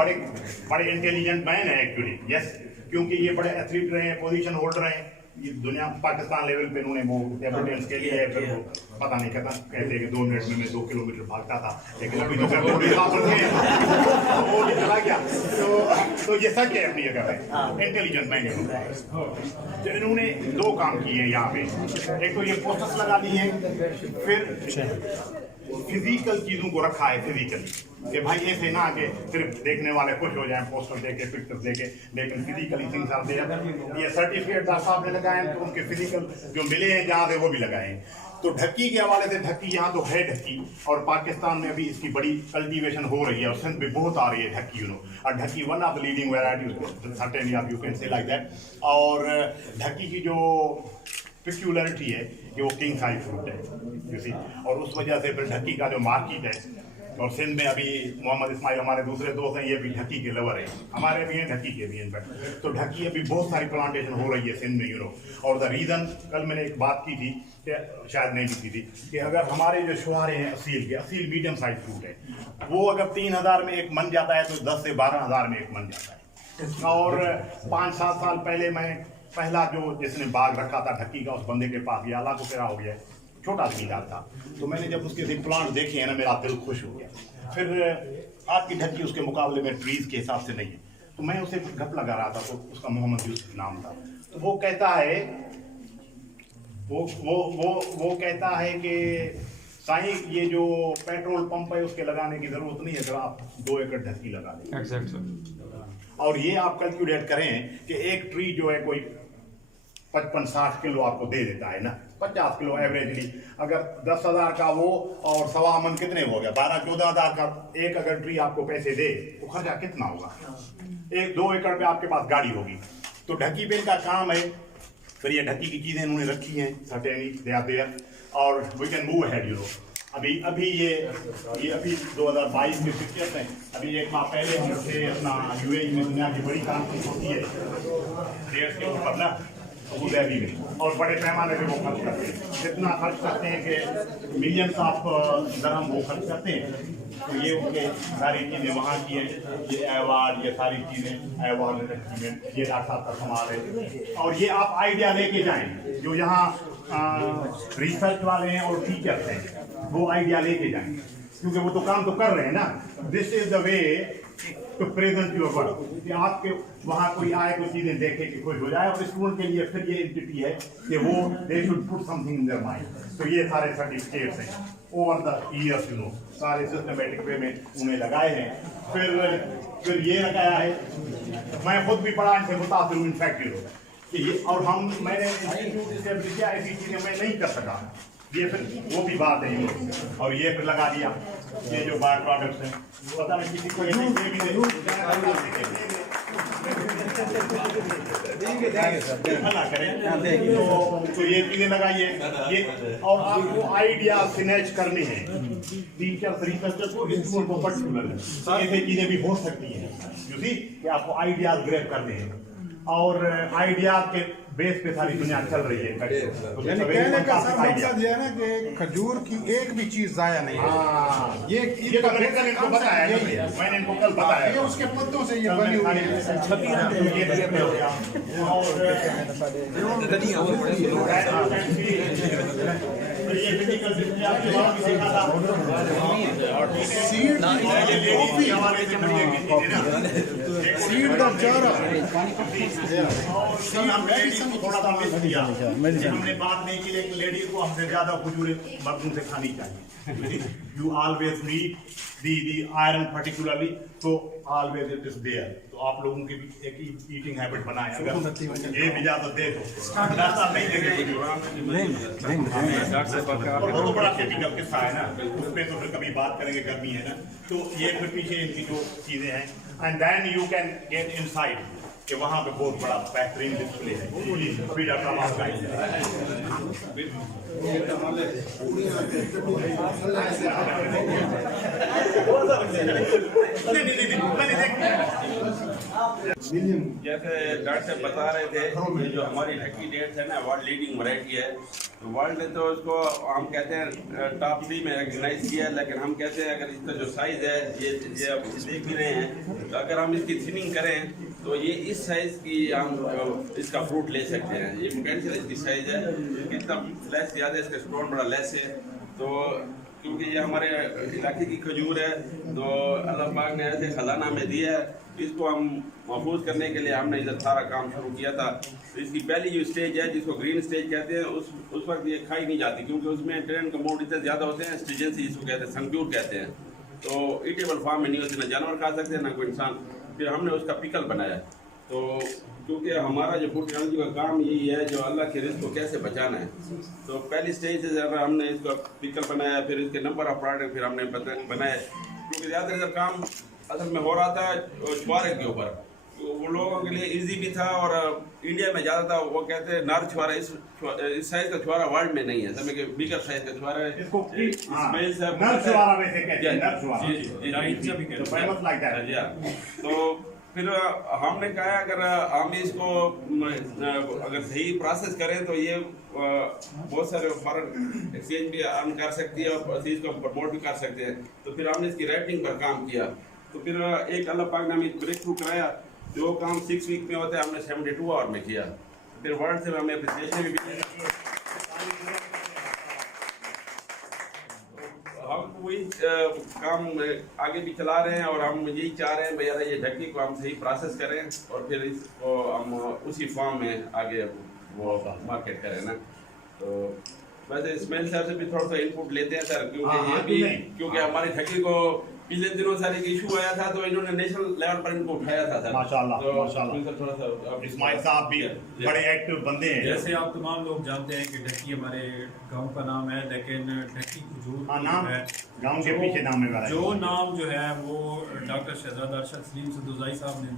बड़े बड़े intelligent man है एक्चुअली, यस, क्योंकि ये बड़े एथलीट रहे हैं, पोजीशन होल्डर हैं, ये दुनिया पाकिस्तान लेवल पे उन्होंने वो टेबल के लिए है, फिर वो पता नहीं कहता कहते हैं कि 2 मिनट में मैं 2 किलोमीटर भागता था, लेकिन अभी तो फिर वो भी चला गया। तो ये सच है अपनी जगह पे, इंटेलिजेंट मैन है। तो इन्होंने 2 काम किए हैं यहाँ पे, एक तो ये पोस्टर्स लगा दिए हैं, फिर फिजिकल चीजों को रखा है फिजिकली कि भाई ऐसे ना कि सिर्फ देखने वाले खुश हो जाएं पोस्टर देके पिक्चर्स देके, लेकिन फिजिकली थिंग्स आर देयर। ये सर्टिफिकेट साहब ने लगाए तो उनके फिजिकल जो मिले हैं जहाँ से वो भी लगाए। तो ढक्की के हवाले से, ढक्की यहाँ तो है ढक्की, और पाकिस्तान में भी इसकी बड़ी कल्टीवेशन हो रही है और सिंध में बहुत आ रही है ढक्की, और Dhakki one of the leading varieties certainly आप you can say like that. और ढक्की की जो पिक्यूलरिटी है कि वो किंग साइज फ्रूट है, यू सी, और उस वजह से फिर ढक्की का जो मार्केट है, और सिंध में अभी मोहम्मद इस्माइल हमारे दूसरे दोस्त हैं, ये भी ढक्की के लवर हैं, हमारे भी हैं ढक्की के भी हैं इनफैक्ट। तो ढक्की अभी बहुत सारी प्लांटेशन हो रही है सिंध में, यू नो। और द रीज़न, कल मैंने एक बात की थी कि शायद नहीं की थी कि अगर हमारे जो शुहारे हैं असील मीडियम साइज फ्रूट है, वो अगर 3000 में एक मन जाता है तो 10 से 12,000 में एक मन जाता है। और 5-7 साल पहले मैं पहला जो जिसने बाग रखा था ढक्की का, उस बंदे के पास गया, अल्लाह को तेरा हो गया, छोटा जमींदार था, तो मैंने जब उसके प्लांट देखे हैं ना, मेरा दिल खुश हो गया। फिर आपकी ढक्की उसके मुकाबले में ट्रीज के हिसाब से नहीं है, तो मैं उसे गप लगा रहा था, तो उसका मोहम्मद यूसुफ नाम था, तो वो कहता है वो कहता है कि साईं ये जो पेट्रोल पंप है उसके लगाने की जरूरत नहीं है, अगर आप 2 एकड़ ढक्की लगा दें। एग्जैक्टली। और ये आप कैलकुलेट करें कि एक ट्री जो है कोई 55-60 किलो आपको दे देता है ना, 50 किलो एवरेजली, अगर 10,000 का वो और 1.25 मन कितने हो गया, 12-14,000 का एक अगर ट्री आपको पैसे दे तो खर्चा कितना होगा? 1-2 एकड़ पे आपके पास गाड़ी होगी। तो ढक्की पे इनका काम है। फिर ये ढक्की की चीजें इन्होंने रखी हैं सर्टेनली दे आर देयर, और we can move ahead, you know. अभी ये अभी 2022 के पिक्चर्स हैं। अभी एक माह पहले हम थे अपना यूएई में, दुनिया की बड़ी कॉन्फ्रेंस होती है शेयर्स के ऊपर ना, अबू धाबी में, और बड़े पैमाने पे वो खर्च करते हैं, इतना खर्च करते हैं कि मिलियंस ऑफ दरहम वो खर्च करते हैं। तो ये उनके सारी चीज़ें वहाँ की हैं, ये अवार्ड, ये सारी चीज़ें अवार्ड, ये डॉक्टर साहब का कमाल है। और ये आप आइडिया लेके जाएं, जो यहाँ रिसर्च वाले हैं और टीचर्स हैं, वो आइडिया लेके जाएं, क्योंकि वो तो काम तो कर रहे हैं ना। This is the way to present your work, कि आपके वहाँ कोई आए, कोई चीजें देखे कि खुश हो जाए, और स्टूडेंट के लिए फिर ये एंटिटी है कि वो they should put something in their mind. तो ये सारे सर्टिफिकेट्स हैं over the years, you know, सारे सिस्टमेटिक वे में उन्हें लगाए हैं। फिर ये लगाया है, मैं खुद भी पढ़ा इनसे मुतासिर हूँ इनफैक्ट, यू नो, कि ये, और मैंने इंस्टीट्यूट से लिखा, ऐसी चीजें मैं नहीं कर सका, ये फिर वो भी बात है, और ये फिर लगा दिया, ये जो बाय प्रोडक्ट्स हैं, पता नहीं किसी को तो ये चीजें लगाइए, ये, और आपको आइडिया स्नैच करने हैं टीचर्स, रिसर्चर्स को, स्टूडेंट को पर्टिकुलर ऐसी चीजें भी हो सकती हैं, यू सी, कि आपको आइडियाज ग्रैब करने हैं, और आइडियाज के बेस पे सारी दुनिया चल रही है। तो कहने का सर मकसद ये है ना कि खजूर की एक भी चीज जाया नहीं है। ये तो मैंने कल इनको बताया, मैंने इनको कल बताया, ये उसके पत्तों से ये बनी हुई थोड़ा सा मिस किया, हमने बात नहीं की, लेकिन लेडीज को हमसे ज्यादा खजूरें मर्दों से खानी चाहिए। You always need the iron particularly, तो ऑलवेज इट इज देयर। तो आप लोगों की भी एक ईटिंग हैबिट बनाए, अगर ये भी इजाजत दे तो नहीं देंगे। और तो बड़ा टिपिकल किस्सा है ना, उस पर तो फिर कभी बात करेंगे, गर्मी है ना। तो ये फिर पीछे इनकी जो चीजें हैं, and then you can get inside कि वहाँ पे बहुत बड़ा बेहतरीन डिस्प्ले है। अभी डॉक्टर साहब का नहीं, मैंने देखा जैसे डॉक्टर साहब बता रहे थे ये जो हमारी ढक्की डेट्स है ना वर्ल्ड लीडिंग वैरायटी है, तो वर्ल्ड ने तो इसको हम कहते हैं टॉप 3 में रिकग्नाइज किया है, लेकिन हम कहते हैं अगर इसका जो साइज़ है ये आप देख ही रहे हैं, तो अगर हम इसकी थिनिंग करें तो ये इस साइज़ की हम इसका फ्रूट ले सकते हैं। ये पोटेंशियल इसकी साइज़ है, कितना लेस ज़्यादा इसका स्टोन बड़ा लेस है। तो क्योंकि ये हमारे इलाके की खजूर है, तो अल्लाह पाक ने ऐसे खजाना में दिया है, इसको हम महफूज करने के लिए हमने इधर सारा काम शुरू किया था। तो इसकी पहली जो स्टेज है जिसको ग्रीन स्टेज कहते हैं, उस वक्त ये खाई नहीं जाती, क्योंकि उसमें ट्रेन कम्पाउंड इतने ज़्यादा होते हैं, स्टिजेंसी जिसको कहते हैं, सनप्योर कहते हैं, तो ईटेबल फार्म में नहीं होती, ना जानवर खा सकते हैं ना कोई इंसान। फिर हमने उसका पिकल बनाया, तो क्योंकि हमारा जो फूड टेक्नोलॉजी का काम यही है जो अल्लाह के रिस्क को कैसे बचाना है, तो पहली स्टेज से हमने इसका पिकल बनाया, फिर इसके नंबर ऑफ प्रोडक्ट फिर हमने बनाए, क्योंकि ज़्यादातर काम असल में हो रहा था छुआरे के ऊपर, तो वो लोगों के लिए इजी भी था, और इंडिया में ज़्यादा था। वो कहते हैं नार छुआरा, इस साइज का छुआरा वर्ल्ड में नहीं है, समझ के बिगर साइज का छुआरा है, इसको स्मेल से नर छुआरा वैसे कहते हैं, नर छुआरा। तो फिर हमने कहा अगर हम इसको अगर सही प्रोसेस करें तो ये बहुत सारे फॉरेन एक्सचेंज भी अर्न कर सकती है और इसको प्रमोट भी कर सकते हैं। तो फिर हमने इसकी रेटिंग पर काम किया, तो फिर एक अल्लाह पाक ने हमें ब्रेक थ्रू कराया, जो काम 6 वीक में होता है हमने 72 आवर में किया। फिर वर्ल्ड से हमें अप्रिसिएशन भी मिली। हम वही काम आगे भी चला रहे हैं, और हम यही चाह रहे हैं भैया ये ढक्की को हम सही प्रोसेस करें और फिर इसको हम उसी फॉर्म में आगे वो मार्केट करें ना। तो वैसे इस्माइल साहब से भी थोड़ा सा इनपुट लेते हैं सर, क्योंकि ये भी क्योंकि हमारी ढक्की को पिछले दिनों सर एक इशू आया था, तो इन्होंने नेशनल लेवल पर इनको उठाया था सर। माशाल्लाह, तो माशाल्लाह। थोड़ा सा इस्माइल साहब भी बड़े एक्टिव बंदे हैं। जैसे आप तमाम लोग जानते हैं कि ढक्की हमारे गांव का नाम है, लेकिन ढक्की खजूर नाम है गांव के पीछे नाम है, जो नाम जो है वो डॉक्टर शहजाद अरशद सलीम सदुजाई साहब ने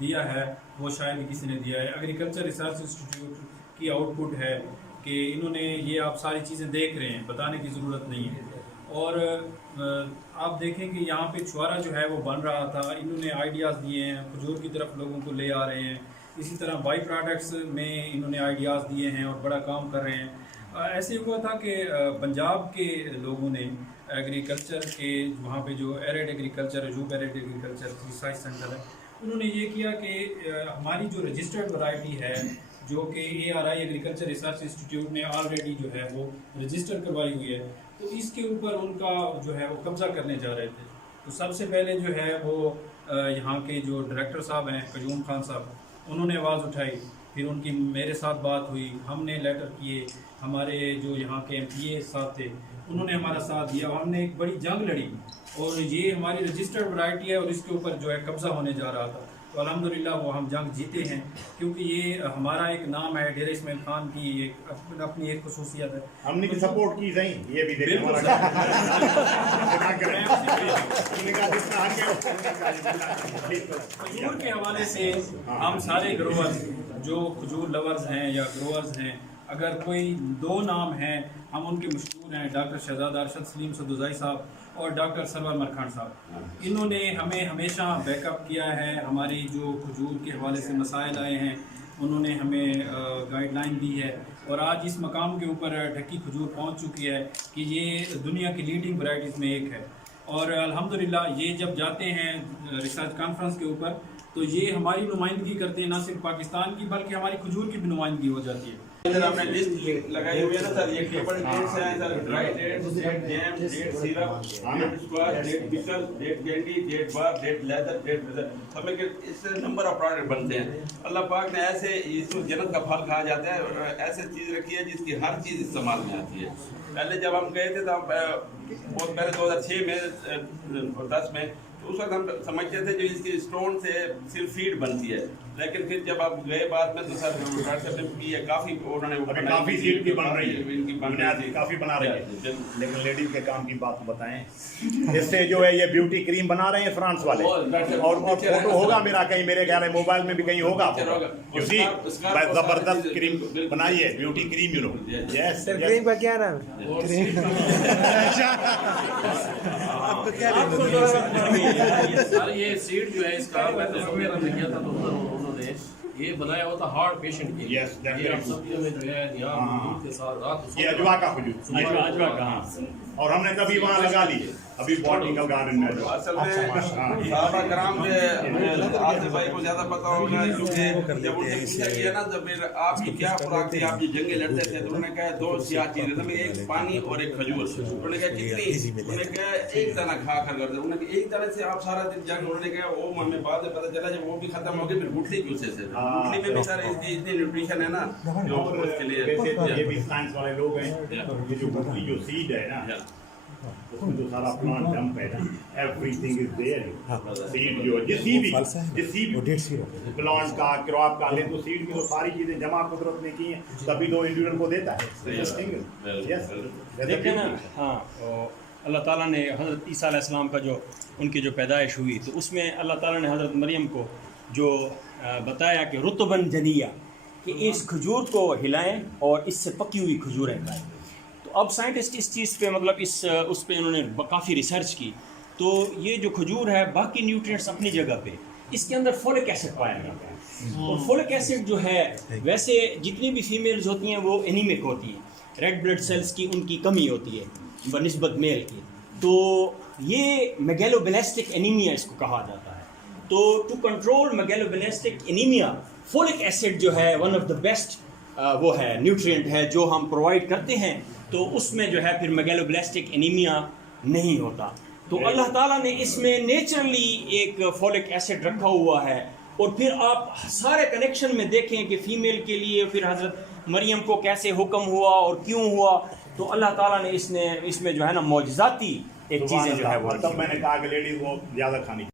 दिया है, वो शायद किसी ने दिया है। एग्रीकल्चर रिसर्च इंस्टीट्यूट की आउटपुट है कि इन्होंने ये आप सारी चीज़ें देख रहे हैं, बताने की ज़रूरत नहीं है। और आप देखें कि यहाँ पे छुआरा जो है वो बन रहा था, इन्होंने आइडियाज़ दिए हैं, खजूर की तरफ लोगों को ले आ रहे हैं, इसी तरह बाई प्रोडक्ट्स में इन्होंने आइडियाज़ दिए हैं और बड़ा काम कर रहे हैं। ऐसे हुआ था कि पंजाब के लोगों ने एग्रीकल्चर के वहाँ पे जो एरिड एग्रीकल्चर जूब एरिड एग्रीकल्चर रिसर्च सेंटर है, उन्होंने ये किया कि हमारी जो रजिस्टर्ड वैरायटी है जो कि ARI एग्रीकल्चर रिसर्च इंस्टीट्यूट ने ऑलरेडी जो है वो रजिस्टर करवाई हुई है, तो इसके ऊपर उनका जो है वो कब्ज़ा करने जा रहे थे। तो सबसे पहले जो है वो यहाँ के जो डायरेक्टर साहब हैं कयूम खान साहब, उन्होंने आवाज़ उठाई, फिर उनकी मेरे साथ बात हुई, हमने लेटर किए, हमारे जो यहाँ के MPA साथ थे उन्होंने हमारा साथ दिया, हमने एक बड़ी जंग लड़ी, और ये हमारी रजिस्टर्ड वैरायटी है और इसके ऊपर जो है कब्ज़ा होने जा रहा था। तो अल्हम्दुलिल्लाह वो हम जंग जीते हैं, क्योंकि ये हमारा एक नाम है, डेरा इस्माइल खान की एक अपनी एक खसूसियत है। हमने भी सपोर्ट की सही, ये भी खजूर के हवाले से हम सारे ग्रोवर्स जो खजूर लवर्स हैं या ग्रोवर्स हैं, अगर कोई 2 नाम हैं हम उनके मशहूर हैं, डॉक्टर शहजाद अरशद सलीम सदुजाई साहब और डॉक्टर सरवर मरखान साहब। इन्होंने हमें हमेशा बैकअप किया है, हमारी जो खजूर के हवाले से मसाइल आए हैं उन्होंने हमें गाइडलाइन दी है, और आज इस मकाम के ऊपर ढक्की खजूर पहुंच चुकी है कि ये दुनिया की लीडिंग वैराइटीज़ में एक है। और अल्हम्दुलिल्लाह ये जब जाते हैं रिसर्च कॉन्फ्रेंस के ऊपर, तो ये हमारी नुमाइंदगी करते हैं, ना सिर्फ पाकिस्तान की बल्कि हमारी खजूर की भी नुमाइंदगी हो जाती है। इधर हमने लिस्ट लगाई हुई है ना सर, ये टेबल डेट्स हैं sir, dry dates, date jam, date syrup, date squash, date pickle, date candy, date bar, date leather, date leather, हमें के इससे नंबर ऑफ प्रोडक्ट बनते हैं। अल्लाह पाक ने ऐसे इसको जन्नत का फल कहा जाता है, और ऐसे चीज़ रखी है जिसकी हर चीज़ इस्तेमाल में आती है। पहले जब हम गए थे तो बहुत पहले 2006 में 10 में, तो उस वक्त हम समझते थे जो इसकी स्टोन से सिर्फ फीड बनती है, लेकिन फिर जब आप गए बाद में तो सर डॉक्टर साहब ने की है काफ़ी, उन्होंने काफ़ी सीट की बन रही है, इनकी बुनियाद काफ़ी बना रही है। लेकिन लेडीज के काम की बात बताएं, इससे जो है ये ब्यूटी क्रीम बना रहे हैं फ्रांस वाले, और फोटो होगा मेरा कहीं, मेरे ख्याल है मोबाइल में भी कहीं होगा, क्योंकि जबरदस्त क्रीम बनाई है, beauty cream you know. Yes, cream का क्या नाम है? आपको क्या ये सीड जो है इसका मैं तो सुबह में गया था तो उधर उन्होंने ये बनाया हुआ था हार्ट पेशेंट के लिए। Yes, that's ये very आप सब्जियों में जो है यहाँ दूध के साथ रात ये अजवा का खजूर, अजवा का, हाँ। और हमने तभी वहाँ लगा लिए अभी बॉटनिकल गार्डन में अजवा। असल में साहबा कराम जो आसिफ भाई को ज्यादा पता होगा, क्योंकि जब उनसे पूछा गया ना जब आपकी क्या खुराक थी, आप ये जंगे लड़ते थे, तो उन्होंने कहा 2 सियाह चीजें थी, एक पानी और एक खजूर। उन्होंने कहा कितनी, उन्होंने कहा एक दाना खा कर करते, उन्होंने कहा एक तरह से आप सारा दिन जंग, उन्होंने कहा वो हमें बाद में पता चला जब वो भी खत्म हो गई फिर गुठली क्यों से गुठली में भी सारे इतनी न्यूट्रिशन है ना जो उसके लिए। ये भी साइंस वाले लोग हैं, ये जो गुठली जो सीड है ना उसमें जो सारा प्लांट डंप है ना, एवरीथिंग इज देयर। सीड जो जिस भी प्लांट का क्रॉप का ले तो सीड की तो सारी चीजें जमा कुदरत ने की हैं, तभी तो इंडिविजुअल को देता है। यस देखिए ना, हाँ, अल्लाह ताला ने हज़रत ईसा अलैहिस्सलाम का जो उनकी जो पैदाइश हुई तो उसमें अल्लाह ताला ने हज़रत मरियम को जो बताया कि रुतबन जनिया, कि इस खजूर को हिलाएं और इससे पकी हुई खजूरें खाएं। तो अब साइंटिस्ट इस चीज़ पे मतलब उस पे उन्होंने काफ़ी रिसर्च की, तो ये जो खजूर है बाकी न्यूट्रिएंट्स अपनी जगह पे, इसके अंदर फोलिक एसिड पाया जाता है। और फोलिक एसिड जो है वैसे जितनी भी फीमेल्स होती हैं वो एनीमिक होती हैं, रेड ब्लड सेल्स की उनकी कमी होती है बनिस्बत मेल की, तो ये मेगैलोबेलास्टिक एनीमिया इसको कहा जाता है। तो to control megaloblastic anaemia folic acid जो है वन ऑफ द बेस्ट वो है न्यूट्रिएंट है जो हम प्रोवाइड करते हैं, तो उसमें जो है फिर मेगैलोब्लास्टिक एनीमिया नहीं होता। तो अल्लाह ताला ने इसमें नेचुरली एक फोलिक एसिड रखा हुआ है। और फिर आप सारे कनेक्शन में देखें कि फ़ीमेल के लिए फिर हज़रत मरियम को कैसे हुक्म हुआ और क्यों हुआ, तो अल्लाह ताला ने इसमें जो है ना मौजज़ाती एक चीज़ें जो है वो, तब मैंने कहा कि लेडीज वो ज़्यादा खानी